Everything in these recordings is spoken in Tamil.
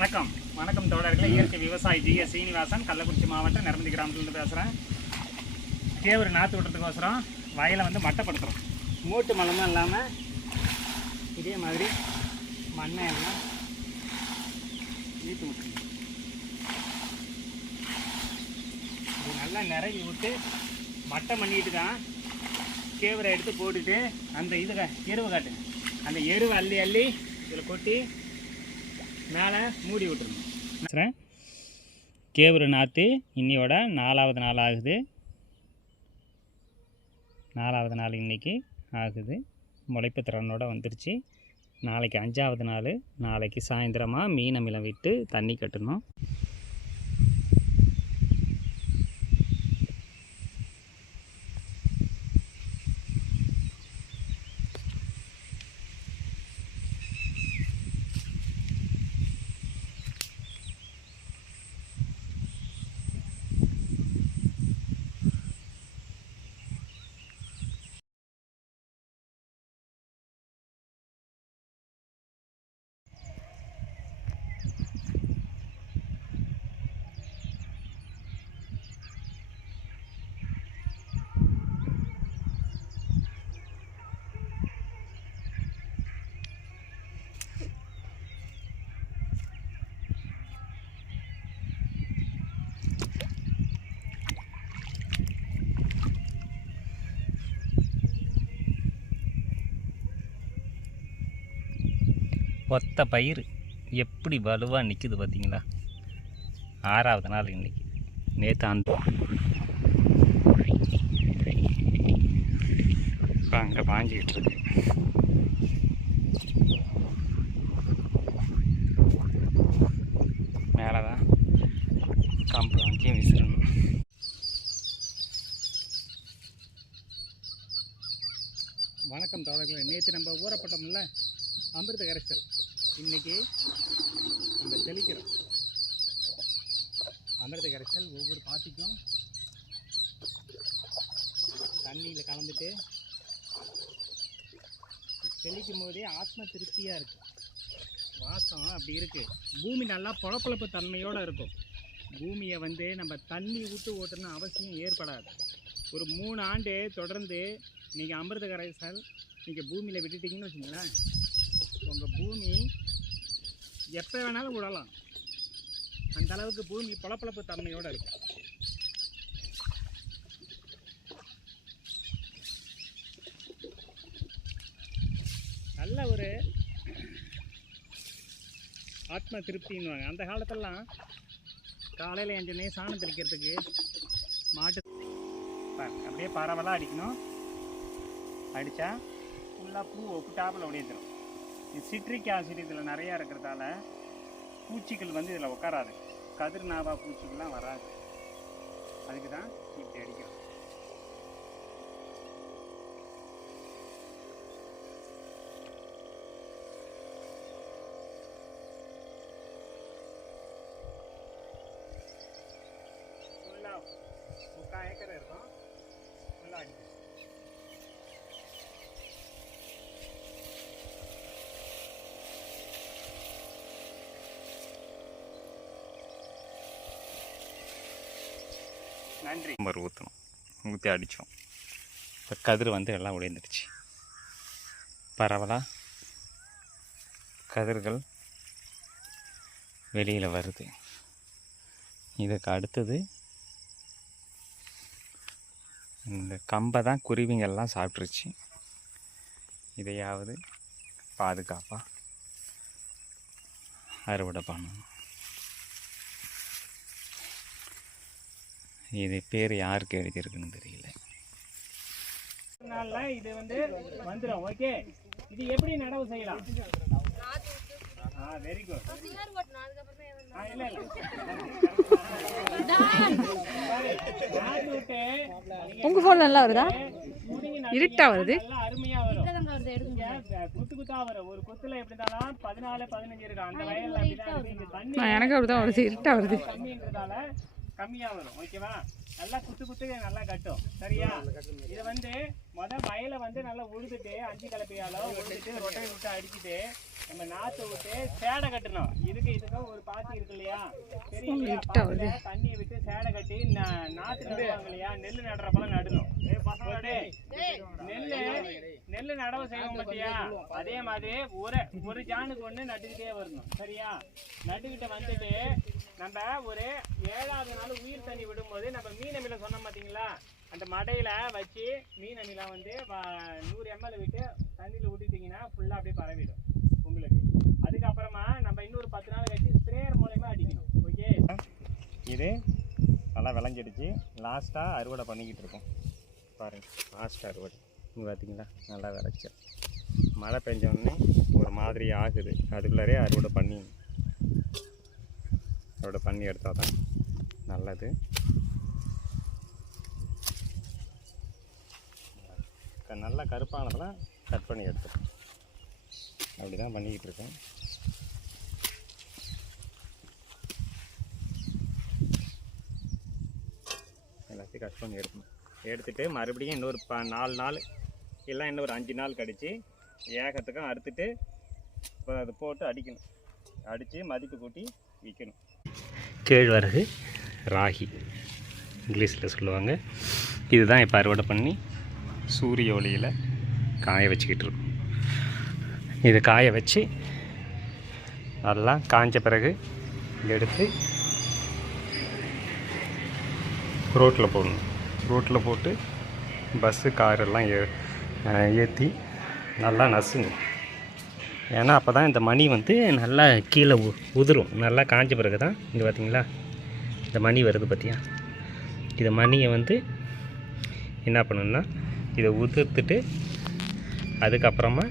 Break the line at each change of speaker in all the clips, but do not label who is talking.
வணக்கம். வணக்கம் தோழர்களே. இயற்கை விவசாயி ஜி. எஸ். சீனிவாசன் கள்ளக்குறிச்சி மாவட்டம் நிரம்பி கிராமத்துலேருந்து பேசுகிறேன் கேவரு நாற்று விட்டுறதுக்கோசரம் வயலை வந்து மட்டப்படுத்துகிறோம் மூட்டு மலமும் இல்லாமல் இதே மாதிரி மண்ணை எல்லாம் வீட்டு விட்டுருங்க இது நல்லா நிறவி விட்டு மட்டை பண்ணிட்டு தான் கேவரை எடுத்து போட்டுட்டு அந்த இது எருவை காட்டுங்க. அந்த எருவை அள்ளி அள்ளி இதில் கொட்டி மேலே மூடி விட்டுருங்க. கேவுரு நாற்று இன்னையோட நாலாவது நாள் ஆகுது. நாலாவது நாள் இன்னைக்கு ஆகுது. முளைப்பு திறனோட வந்துருச்சு. நாளைக்கு அஞ்சாவது நாள் நாளைக்கு சாயந்தரமாக மீனமிலம் விட்டு தண்ணி கட்டணும். ஒத்த பயிர் எப்படி வலுவாக நிற்குது பார்த்தீங்களா? ஆறாவது நாள் இன்னைக்கு. நேற்று அந்த இப்போ அங்கே பாஞ்சிக்கிட்டு இருக்கு. மேலே தான் கம்பு அங்கேயும் விசிறணும். வணக்கம் தோழர்களே நேற்று நம்ம ஊறப்பட்டோம்ல? அமிர்த கரைசல். இன்னைக்கு நம்ம தெளிக்கிறோம். அமிர்த கரைசல் ஒவ்வொரு பாத்திக்கும் தண்ணியில் கலந்துட்டு தெளிக்கும் போதே ஆத்ம திருப்தியாக இருக்கும் வாசம் அப்படி இருக்குது பூமி நல்லா பொழப்பொழப்பு தன்மையோடு இருக்கும். பூமியை வந்து நம்ம தண்ணி விட்டு ஓட்டணும்னு அவசியம் ஏற்படாது. ஒரு மூணு ஆண்டு தொடர்ந்து நீங்கள் அமிர்த கரைசல் நீங்கள் பூமியில் விட்டுட்டீங்கன்னு வச்சுங்களேன் உங்கள் பூமி எப்போ வேணாலும் விடலாம் அந்த அளவுக்கு பூமி பளபளப்பு தன்மையோடு இருக்கும். நல்ல ஒரு ஆத்ம திருப்தின்னுவாங்க. அந்த காலத்திலலாம் காலையில் எஞ்சனே சாணம் தெளிக்கிறதுக்கு மாட்டு அப்படியே பரவலாக அடிக்கணும். அடித்தா ஃபுல்லாக பூ ஒப்பிட்டாப்பில் ஒடிந்துடும் இது சிட்ரிக் ஆசிட் இதில் நிறையா இருக்கிறதால பூச்சிகள் வந்து இதில் உட்காராது கதிர் நாவா பூச்சிகள்லாம் வராது. அதுக்கு தான் இப்படி அடிக்கிறோம். முக்கால் ஏக்கர் இருக்கும். ஃபுல்லாக அடிக்கிறோம் நன்றி. நம்பர் ஊற்றணும் ஊற்றி அடித்தோம் இப்போ கதிர் வந்து எல்லாம் உடைந்துடுச்சு. பரவலாக கதிர்கள் வெளியில் வருது. இதுக்கு அடுத்தது இந்த கம்பை தான் குருவிங்கெல்லாம் சாப்பிட்ருச்சு இதையாவது பாதுகாப்பாக அறுவடை பண்ணணும். இது பேர் யாருக்கு எழுதியிருக்குன்னு தெரியல. நாளில் இது வந்து வந்துடும் ஓகே? இது எப்படி நடவு செய்யலாம்? ஆ வெரி குட் இல்லை இல்லை. நாட்டு விட்டு
உங்க போன் நல்லா வருதா? இருட்டா வருது.
நல்லா அருமையா வரும். குத்து குத்தா வரும். ஒரு குத்துல எப்படி இருந்தாலும் பதினாலு பதினஞ்சு இருக்கும். அந்த வயல்ல
எனக்கு அப்படிதான் வருது. இருட்டா வருது.
கம்மின்றதால கம்மியாக வரும் ஓகேவா நல்லா குத்து குத்து நல்லா கட்டும் சரியா இது வந்து முத வயலை வந்து நல்லா உழுதுட்டு அஞ்சு கலப்பையாலோ உழுதுட்டு ரொட்டை விட்டு அடிச்சுட்டு நம்ம நாற்று விட்டு சேடை கட்டணும் இதுக்கு இதுக்கு ஒரு பாத்தி இருக்கு இல்லையா பெரிய தண்ணியை விட்டு சேடை கட்டி நா- நாத்து நடுவாங்க இல்லையா நெல் நடுறப்பெல்லாம் நடணும் ஓகே? நெல்லு நெல்லு நடவு செய்வோம் பார்த்தியா அதே மாதிரி ஒரு ஒரு ஜானுக்கு ஒண்ணு நட்டுக்கிட்டே வரணும் சரியா? நட்டுக்கிட்ட வந்துட்டு நம்ம ஒரு ஏழாவது நாள் உயிர் தண்ணி விடும்போது நம்ம மீன் அமில சொன்னோம் பார்த்தீங்களா அந்த மடையில வச்சு மீன் அமில வந்து நூறு எம்எல் விட்டு தண்ணியில் விட்டுட்டீங்கன்னா ஃபுல்லாக அப்படியே பரவிடும் உங்களுக்கு. அதுக்கப்புறமா நம்ம இன்னொரு பத்து நாள் கழிச்சு ஸ்ப்ரேயர் மூலயமா அடிக்கணும் ஓகே இது நல்லா விளைஞ்சிடுச்சு. லாஸ்ட்டாக அறுவடை பண்ணிக்கிட்டு இருக்கோம். பாருங்க லாஸ்ட் அறுவடை. பார்த்தீங்களா நல்லா விளைச்ச மழை பெஞ்சோடனே ஒரு மாதிரி ஆகுது. அதுக்குள்ளாரே அறுவடை பண்ணி அறுவடை பண்ணி எடுத்தால் தான் நல்லது நல்லா கருப்பானதெல்லாம் கட் பண்ணி எடுத்துருக்கோம் அப்படி தான் பண்ணிக்கிட்டு இருக்கேன். எல்லாத்தையும் கட் பண்ணி எடுக்கணும். எடுத்துகிட்டு மறுபடியும் இன்னொரு ப நாலு நாள் எல்லாம் இன்னும் ஒரு அஞ்சு நாள் கழித்து ஏகத்துக்கும் அறுத்துட்டு இப்போ அது போட்டு அடிக்கணும். அடித்து மதிப்பு கூட்டி விற்கணும் கேழ்வரகு ராகி. இங்கிலீஷில் சொல்லுவாங்க. இதுதான் இப்போ அறுவடை பண்ணி சூரிய ஒளியில் காய வச்சுக்கிட்டு இருக்கோம். இது காய வச்சு நல்லா காஞ்ச பிறகு எடுத்து ரோட்டில் போடணும். ரோட்டில் போட்டு பஸ்ஸு காரெல்லாம் ஏ ஏற்றி நல்லா நசுங்க. ஏன்னா அப்போ தான் இந்த மணி வந்து நல்லா கீழே உ உதிரும். நல்லா காஞ்ச பிறகு தான் இங்கே பார்த்தீங்களா இந்த மணி வருது பார்த்தியா இந்த மணியை வந்து என்ன பண்ணணுன்னா இதை உதிர்த்துட்டு அதுக்கப்புறமா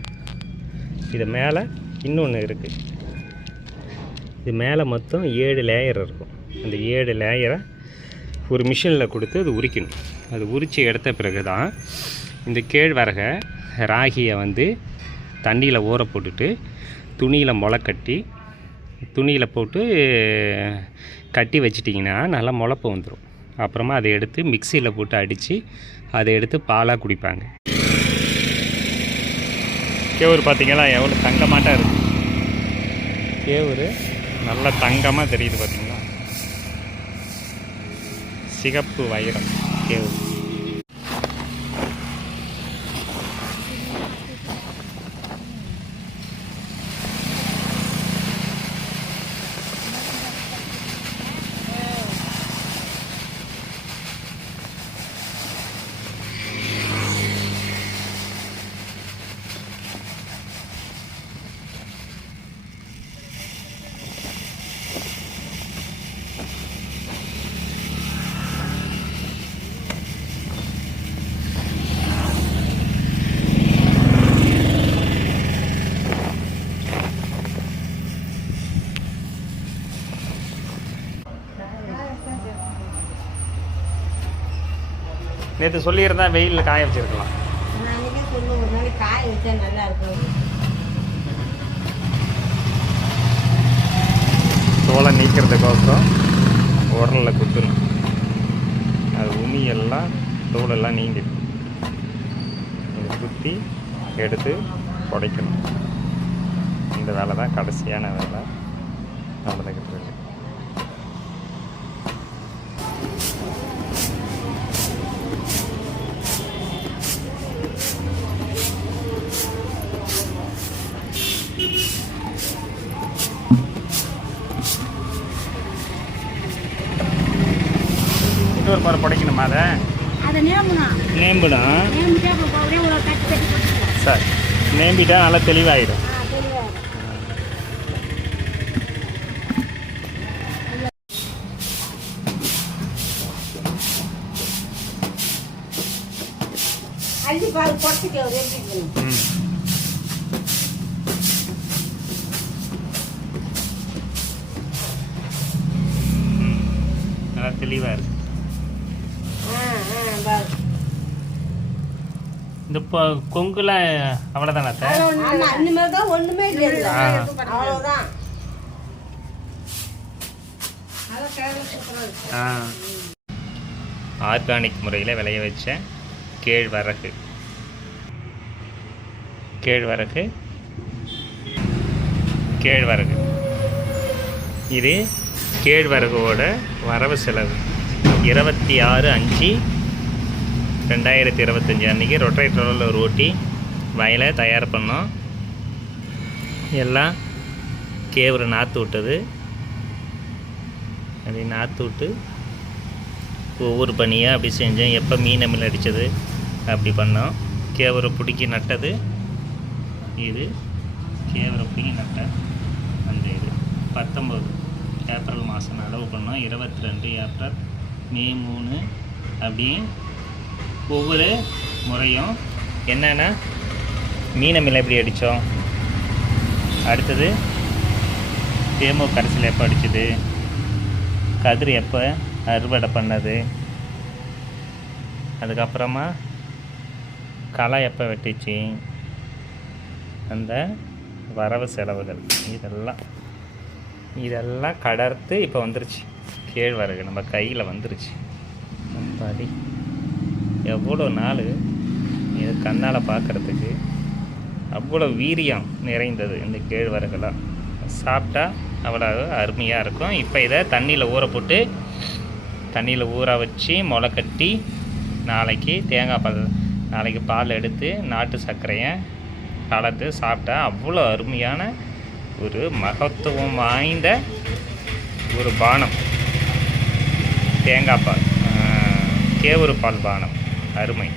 இது மேலே இன்னொன்று இருக்குது இது மேலே மொத்தம் ஏழு லேயர் இருக்கும். அந்த ஏழு லேயரை ஒரு மிஷினில் கொடுத்து அது உரிக்கணும். அது உரித்து எடுத்த பிறகு தான் இந்த கேழ்வரகை ராகியை வந்து தண்ணியில் ஊற போட்டுட்டு துணியில் முளை கட்டி துணியில் போட்டு கட்டி வச்சிட்டிங்கன்னா நல்லா முளப்பு வந்துடும் அப்புறமா அதை எடுத்து மிக்சியில் போட்டு அடித்து அதை எடுத்து பாலாக குடிப்பாங்க. கேவுரு பார்த்தீங்களா? எவ்வளோ தங்கமாட்டாக இருக்குது கேவுரு நல்லா தங்கமாக தெரியுது பார்த்தீங்களா? சிகப்பு வைரம் கேவுரு. நேற்று சொல்லியிருந்தா வெயிலில் காய வச்சிருக்கலாம். தோலை நீக்கிறதுக்கோசரம் உரலில் குத்தணும் அது உமி எல்லாம் தோலெல்லாம் நீங்கிடும் குத்தி எடுத்து புடைக்கணும். இந்த வேலை தான் கடைசியான வேலை. நடந்துக்கிட்டு இருக்கு இன்னொரு முறை புடைக்கணுமா அதை?
அதை நேமணும்
நேம்பிடும்
நேமிட்டு அப்புறம் ஒரே ஒரு கட்டி போட்டுக்கலாம்
சரி. நேம்பிட்டா நல்லா தெளிவாயிடும்.
அள்ளி பால் பொட்டுக்க ஒரு
தெளிவாக
ஆ ஆ பால்
இந்த இப்போ கொங்குலாம் அவ்வளோதானா
தான் இல்லை
ஆ. ஆர்கானிக் முறையில் விளைய வச்ச கேழ்வரகு. கேழ்வரகு. கேழ்வரகு. இது கேழ்வரகோட வரவு செலவு. இருபத்தி ஆறு அஞ்சு ரெண்டாயிரத்தி இருபத்தஞ்சி அன்றைக்கி ரொட்டேட்டரில் ஒரு ஓட்டி வயலை தயார் பண்ணோம். எல்லாம் கேவரு நாற்று விட்டது. அப்படி நாற்று விட்டு ஒவ்வொரு பணியாக அப்படி செஞ்சேன் எப்போ மீன் அமில் அடித்தது அப்படி பண்ணோம். கேவரை பிடிக்கி நட்டது. இது கேவரை பிடிக்கி நட்ட அந்த இது. பத்தொம்பது ஏப்ரல் மாதம் நடவு பண்ணோம். இருபத்தி ரெண்டு ஏப்ரல் மே மூணு அப்படியே ஒவ்வொரு முறையும் என்னென்னா மீன் மேலே எப்படி அடித்தோம்? அடுத்தது தேமோ கரைசல் எப்போ அடிச்சுது கதிர் எப்போ அறுவடை பண்ணது? அதுக்கப்புறமா களை எப்போ வெட்டிச்சு? அந்த வரவு செலவுகள். இதெல்லாம். இதெல்லாம் கடர்த்து இப்போ வந்துருச்சு. கேழ்வரகு நம்ம கையில் வந்துருச்சு. படி எவ்வளோ நாள் இது கண்ணால் பார்க்குறதுக்கு அவ்வளோ வீரியம் நிறைந்தது இந்த கேழ்வரகுலாம் சாப்பிட்டா அவ்வளோ அருமையாக இருக்கும். இப்போ இதை தண்ணியில் ஊற போட்டு தண்ணியில் ஊற வச்சு முளை கட்டி நாளைக்கு தேங்காய் பால் நாளைக்கு பால் எடுத்து நாட்டு சர்க்கரையை கலந்து சாப்பிட்டா அவ்வளோ அருமையான ஒரு மகத்துவம் வாய்ந்த ஒரு பானம். தேங்காய் பால் ஆஹ், கேவுரு பால் பானம். அருமை.